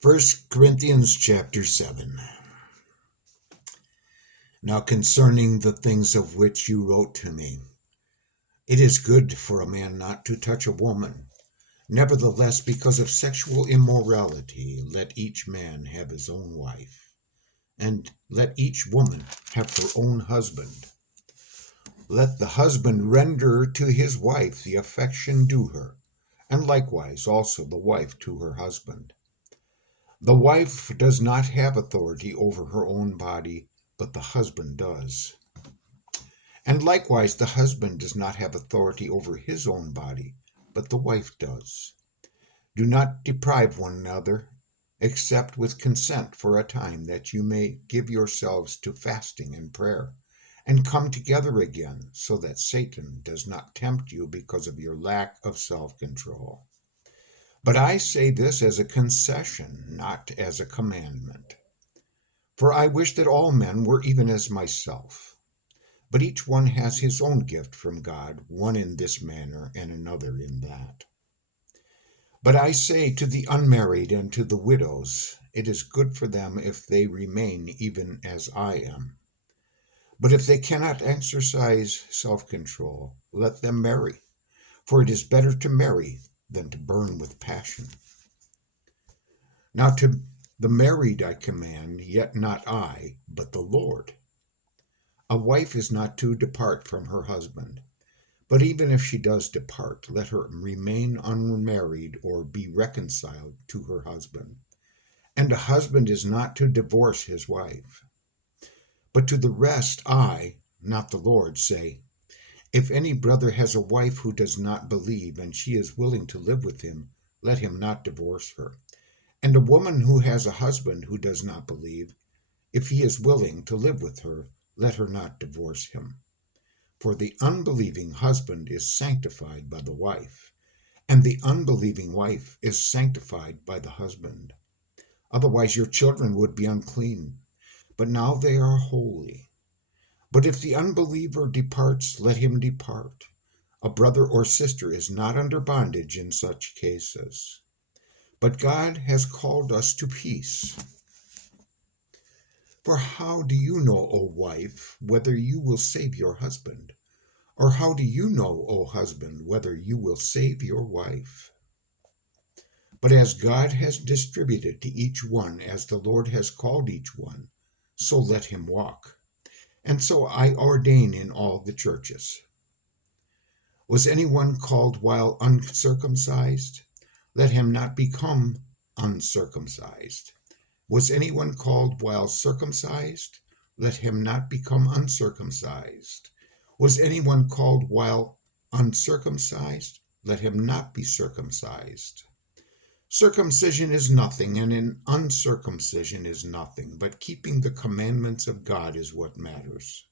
First Corinthians chapter 7. Now concerning the things of which you wrote to me, it is good for a man not to touch a woman. Nevertheless, because of sexual immorality, let each man have his own wife, and let each woman have her own husband. Let the husband render to his wife the affection due her, and likewise also the wife to her husband. The wife does not have authority over her own body, but the husband does. And likewise the husband does not have authority over his own body, but the wife does. Do not deprive one another, except with consent for a time, that you may give yourselves to fasting and prayer, and come together again, so that Satan does not tempt you because of your lack of self-control. But I say this as a concession, not as a commandment. For I wish that all men were even as myself. But each one has his own gift from God, one in this manner and another in that. But I say to the unmarried and to the widows, it is good for them if they remain even as I am. But if they cannot exercise self-control, let them marry, for it is better to marry than to burn with passion. Now to the married I command, yet not I, but the Lord. A wife is not to depart from her husband, but even if she does depart, let her remain unmarried or be reconciled to her husband. And a husband is not to divorce his wife. But to the rest I, not the Lord, say, if any brother has a wife who does not believe, and she is willing to live with him, let him not divorce her. And a woman who has a husband who does not believe, if he is willing to live with her, let her not divorce him. For the unbelieving husband is sanctified by the wife, and the unbelieving wife is sanctified by the husband. Otherwise your children would be unclean, but now they are holy. But if the unbeliever departs, let him depart. A brother or sister is not under bondage in such cases. But God has called us to peace. For how do you know, O wife, whether you will save your husband? Or how do you know, O husband, whether you will save your wife? But as God has distributed to each one, as the Lord has called each one, so let him walk. And so I ordain in all the churches. Was anyone called while uncircumcised? Let him not become uncircumcised. Was anyone called while circumcised? Let him not become uncircumcised. Was anyone called while uncircumcised? Let him not be circumcised. Circumcision is nothing, and uncircumcision is nothing, but keeping the commandments of God is what matters.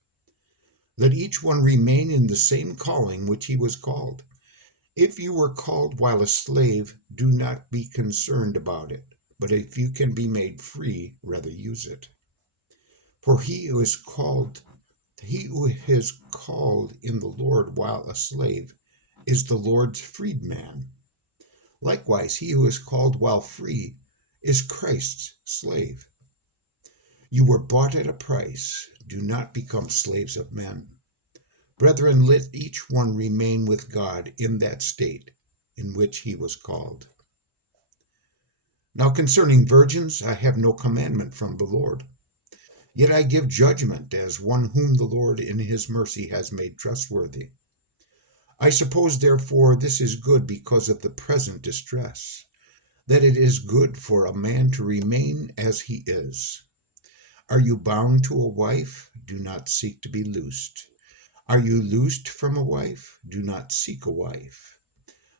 Let each one remain in the same calling which he was called. If you were called while a slave, do not be concerned about it, but if you can be made free, rather use it. For he who is called in the Lord while a slave is the Lord's freedman. Likewise, he who is called while free is Christ's slave. You were bought at a price. Do not become slaves of men. Brethren, let each one remain with God in that state in which he was called. Now concerning virgins, I have no commandment from the Lord. Yet I give judgment as one whom the Lord in his mercy has made trustworthy. I suppose, therefore, this is good because of the present distress, that it is good for a man to remain as he is. Are you bound to a wife? Do not seek to be loosed. Are you loosed from a wife? Do not seek a wife.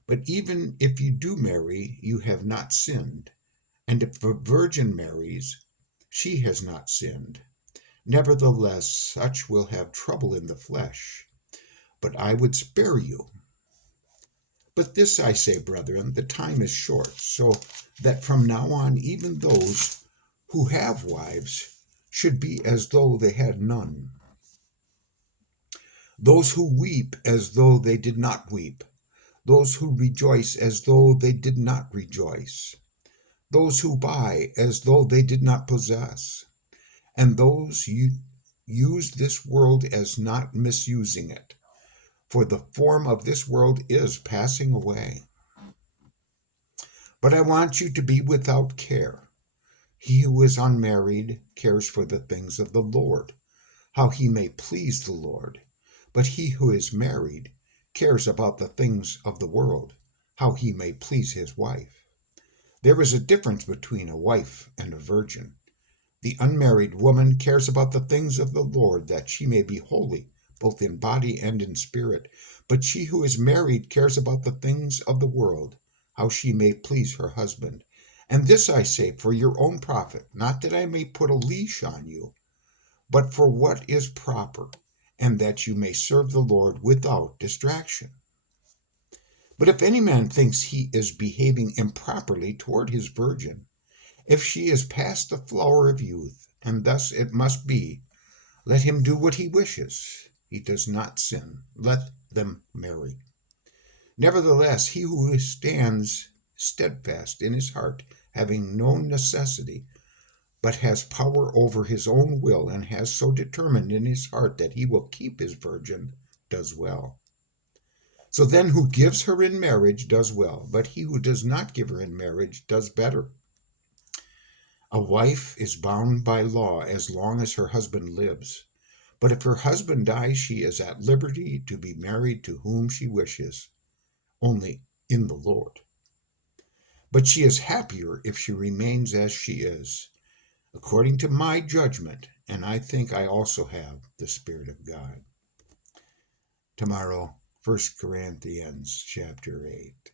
But even if you do marry, you have not sinned. And if a virgin marries, she has not sinned. Nevertheless, such will have trouble in the flesh. But I would spare you. But this I say, brethren, the time is short, so that from now on even those who have wives should be as though they had none. Those who weep as though they did not weep. Those who rejoice as though they did not rejoice. those who buy as though they did not possess, and those use this world as not misusing it. For the form of this world is passing away. But I want you to be without care. He who is unmarried cares for the things of the Lord, how he may please the Lord. But he who is married cares about the things of the world, how he may please his wife. There is a difference between a wife and a virgin. The unmarried woman cares about the things of the Lord, that she may be holy, both in body and in spirit. But she who is married cares about the things of the world, how she may please her husband. And this I say for your own profit, not that I may put a leash on you, but for what is proper, and that you may serve the Lord without distraction. But if any man thinks he is behaving improperly toward his virgin, if she is past the flower of youth, and thus it must be, let him do what he wishes. He does not sin. Let them marry. Nevertheless, he who stands steadfast in his heart, having no necessity, but has power over his own will, and has so determined in his heart that he will keep his virgin, does well. So then who gives her in marriage does well, but he who does not give her in marriage does better. A wife is bound by law as long as her husband lives. But if her husband dies, she is at liberty to be married to whom she wishes, only in the Lord. But she is happier if she remains as she is, according to my judgment, and I think I also have the Spirit of God. Tomorrow, 1 Corinthians chapter 8.